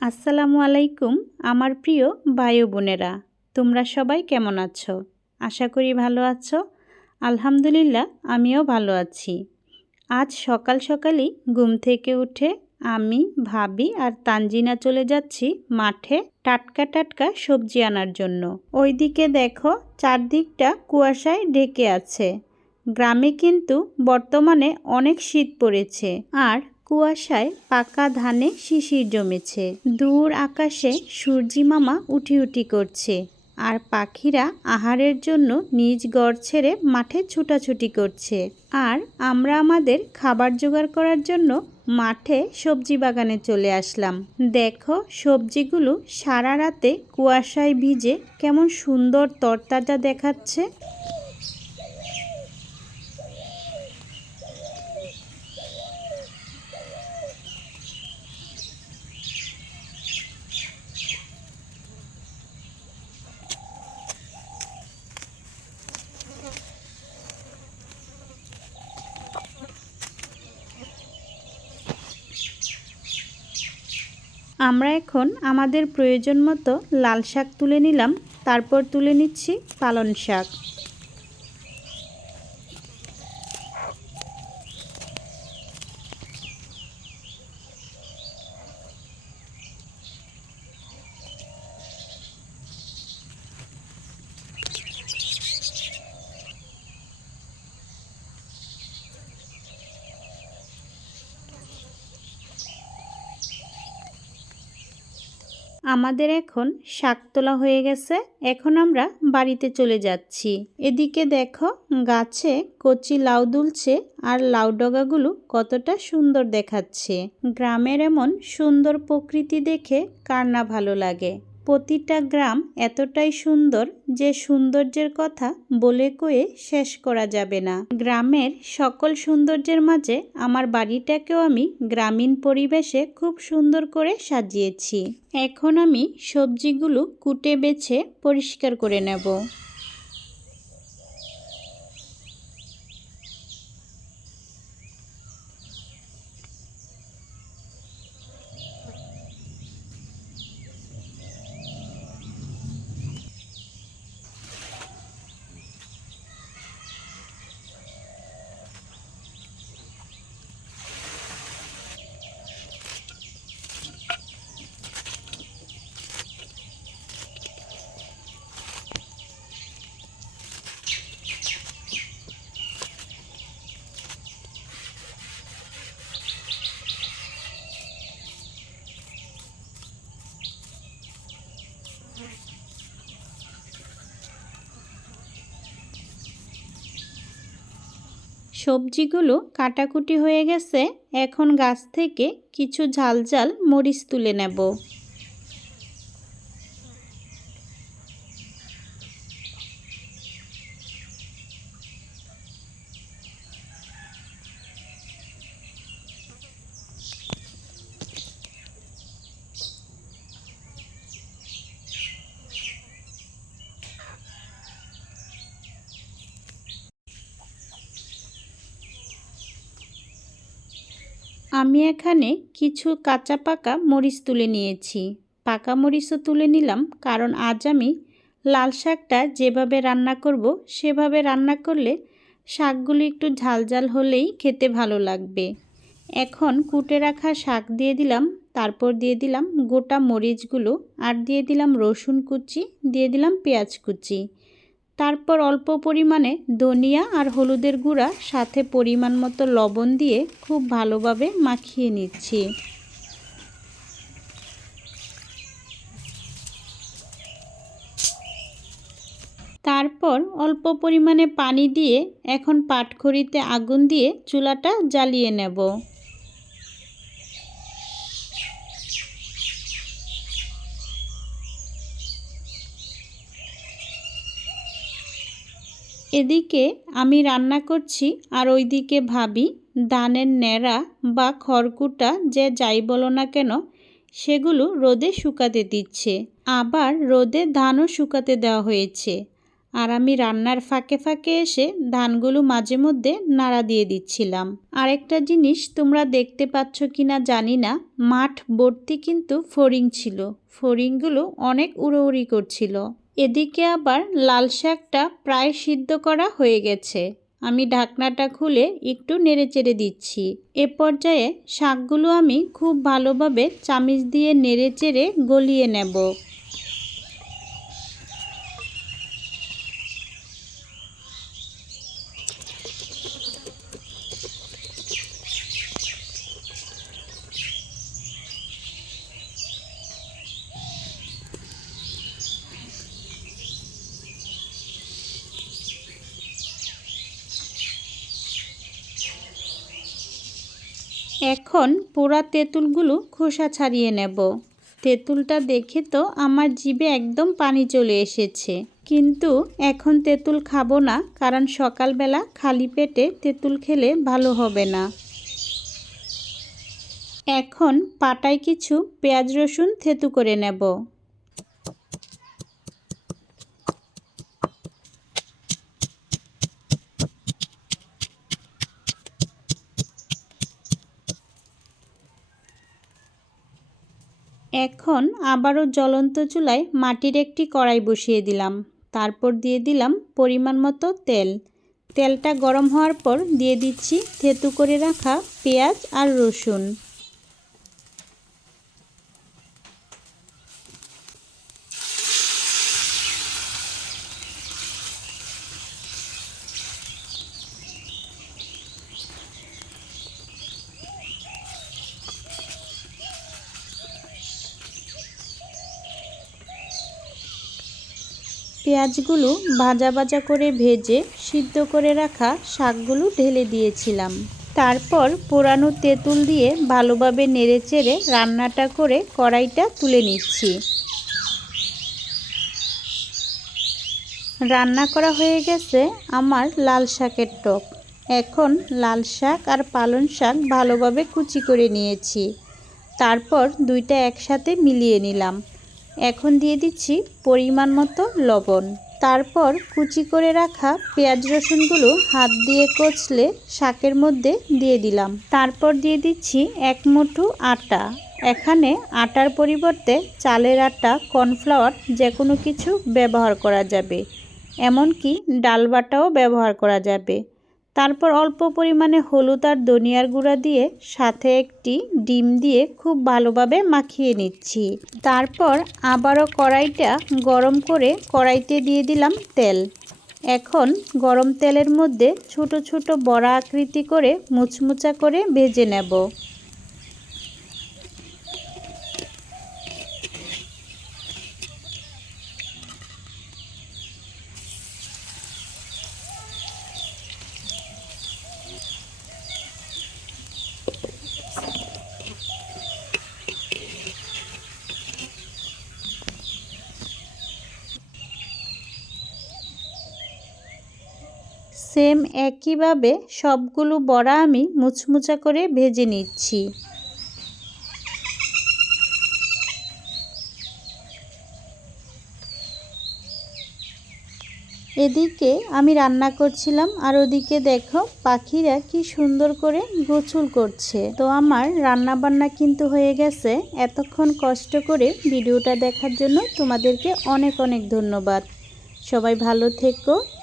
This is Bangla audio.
আসসালামু আলাইকুম, আমার প্রিয় ও বোনেরা। তোমরা সবাই কেমন আছো? আশা করি ভালো আছো। আলহামদুলিল্লাহ, আমিও ভালো আছি। আজ সকাল সকালই ঘুম থেকে উঠে আমি, ভাবি আর তানজিনা চলে যাচ্ছি মাঠে টাটকা টাটকা সবজি আনার জন্য। ওইদিকে দেখো, চারদিকটা কুয়াশায় ঢেকে আছে। গ্রামে কিন্তু বর্তমানে অনেক শীত পড়েছে। আর কুয়াশায় পাকা ধানে শিশির জমেছে। দূর আকাশে সূর্যি মামা উঠি উঠি করছে। আর পাখিরা আহারের জন্য নিজ গড় ছেড়ে মাঠে ছুটাছুটি করছে। আর আমরা আমাদের খাবার জোগাড় করার জন্য মাঠে সবজি বাগানে চলে আসলাম। দেখো সবজিগুলো সারা রাতে কুয়াশায় ভিজে কেমন সুন্দর তরতাজা দেখাচ্ছে। আমরা এখন আমাদের প্রয়োজন মতো লাল শাক তুলে নিলাম তারপর তুলে নিচ্ছি পালন শাক। আমাদের এখন শাক তোলা হয়ে গেছে। এখন আমরা বাড়িতে চলে যাচ্ছি। এদিকে দেখো গাছে কচি লাউ দুলছে আর লাউ ডগাগুলো কতটা সুন্দর দেখাচ্ছে। গ্রামের এমন সুন্দর প্রকৃতি দেখে কার না ভালো লাগে। প্রতিটা গ্রাম এতটাই সুন্দর যে সৌন্দর্যের কথা বলে কয়ে শেষ করা যাবে না। গ্রামের সকল সৌন্দর্যের মাঝে আমার বাড়িটাকেও আমি গ্রামীণ পরিবেশে খুব সুন্দর করে সাজিয়েছি। এখন আমি সবজিগুলো কুটে বেছে পরিষ্কার করে নেব। সবজিগুলো কাটাকুটি হয়ে গেছে এখন গাছ থেকে কিছু ঝাল ঝাল মরিচ তুলে নেব। আমি এখানে কিছু কাঁচা পাকা মরিচ তুলে নিয়েছি। পাকা মরিচও তুলে নিলাম, কারণ আজ আমি লাল শাকটা যেভাবে রান্না করব, সেভাবে রান্না করলে শাকগুলো একটু ঝাল ঝাল হলেই খেতে ভালো লাগবে। এখন কুটে রাখা শাক দিয়ে দিলাম, তারপর দিয়ে দিলাম গোটা মরিচগুলো, আর দিয়ে দিলাম রসুন কুচি, দিয়ে দিলাম পেঁয়াজ কুচি। তারপর অল্প পরিমাণে ধনিয়া আর হলুদের গুঁড়া, সাথে পরিমাণ মতো লবণ দিয়ে খুব ভালোভাবে মাখিয়ে নিচ্ছি। তারপর অল্প পরিমাণে পানি দিয়ে এখন পাটখড়িতে আগুন দিয়ে চুলাটা জ্বালিয়ে নেব। এদিকে আমি রান্না করছি আর ওইদিকে ভাবি ধানের ন্যাড়া বা খড়কুটা যে যাই বলো না কেন, সেগুলো রোদে শুকাতে দিচ্ছে। আবার রোদে ধানও শুকাতে দেওয়া হয়েছে। আর আমি রান্নার ফাঁকে ফাঁকে এসে ধানগুলো মাঝে মধ্যে নাড়া দিয়ে দিচ্ছিলাম। আরেকটা জিনিস তোমরা দেখতে পাচ্ছ কি না জানি না, মাঠ ভর্তি কিন্তু ফড়িং ছিল। ফড়িংগুলো অনেক উড়োউড়ি করছিল। এদিকে আবার লাল শাকটা প্রায় সিদ্ধ করা হয়ে গেছে। আমি ঢাকনাটা খুলে একটু নেড়েচেড়ে দিচ্ছি। এ পর্যায়ে শাকগুলো আমি খুব ভালোভাবে চামিচ দিয়ে নেড়েচেড়ে গলিয়ে নেব। এখন পোড়া তেঁতুলগুলো খোসা ছাড়িয়ে নেব। তেঁতুলটা দেখে তো আমার জিভে একদম পানি চলে এসেছে। কিন্তু এখন তেঁতুল খাব না, কারণ সকালবেলা খালি পেটে তেঁতুল খেলে ভালো হবে না। এখন পাটায় কিছু পেঁয়াজ রসুন থেতু করে নেব। এখন আবারও জ্বলন্ত চুলায় মাটির একটি কড়াই বসিয়ে দিলাম। তারপর দিয়ে দিলাম পরিমাণ মতো তেল। তেলটা গরম হওয়ার পর দিয়ে দিচ্ছি থেতু করে রাখা পেঁয়াজ আর রসুন। পেঁয়াজগুলো ভাজা ভাজা করে ভেজে সিদ্ধ করে রাখা শাকগুলো ঢেলে দিয়েছিলাম। তারপর পোড়ানো তেঁতুল দিয়ে ভালোভাবে নেড়েচেড়ে রান্নাটা করে কড়াইটা তুলে নিচ্ছি। রান্না করা হয়ে গেছে আমার লাল শাকের টক। এখন লাল শাক আর পালং শাক ভালোভাবে কুচি করে নিয়েছি। তারপর দুইটা একসাথে মিলিয়ে নিলাম। এখন দিয়ে দিচ্ছি পরিমাণ মতো লবণ। তারপর কুচি করে রাখা পেঁয়াজ রসুনগুলো হাত দিয়ে কচলে শাকের মধ্যে দিয়ে দিলাম। তারপর দিয়ে দিচ্ছি এক মুঠো আটা। এখানে আটার পরিবর্তে চালের আটা, কর্নফ্লাওয়ার যে কোনো কিছু ব্যবহার করা যাবে। এমনকি ডাল বাটাও ব্যবহার করা যাবে। তারপর অল্প পরিমাণে হলুদ আর ধনিয়ার গুঁড়া দিয়ে সাথে একটি ডিম দিয়ে খুব ভালোভাবে মাখিয়ে নিচ্ছি। তারপর আবারও কড়াইটা গরম করে কড়াইতে দিয়ে দিলাম তেল। এখন গরম তেলের মধ্যে ছোট ছোট বড়া আকৃতি করে মুচমুচা করে ভেজে নেব। সেম একইভাবে সবগুলো বড়া আমি মুচমুচা করে ভেজে নিচ্ছি। এদিকে আমি রান্না করছিলাম আর ওদিকে দেখো পাখিরা কি সুন্দর করে গোছুল করছে। তো আমার রান্না বান্না কিন্তু হয়ে গেছে। এতক্ষণ কষ্ট করে ভিডিওটা দেখার জন্য তোমাদেরকে অনেক অনেক ধন্যবাদ। সবাই ভালো থেকো।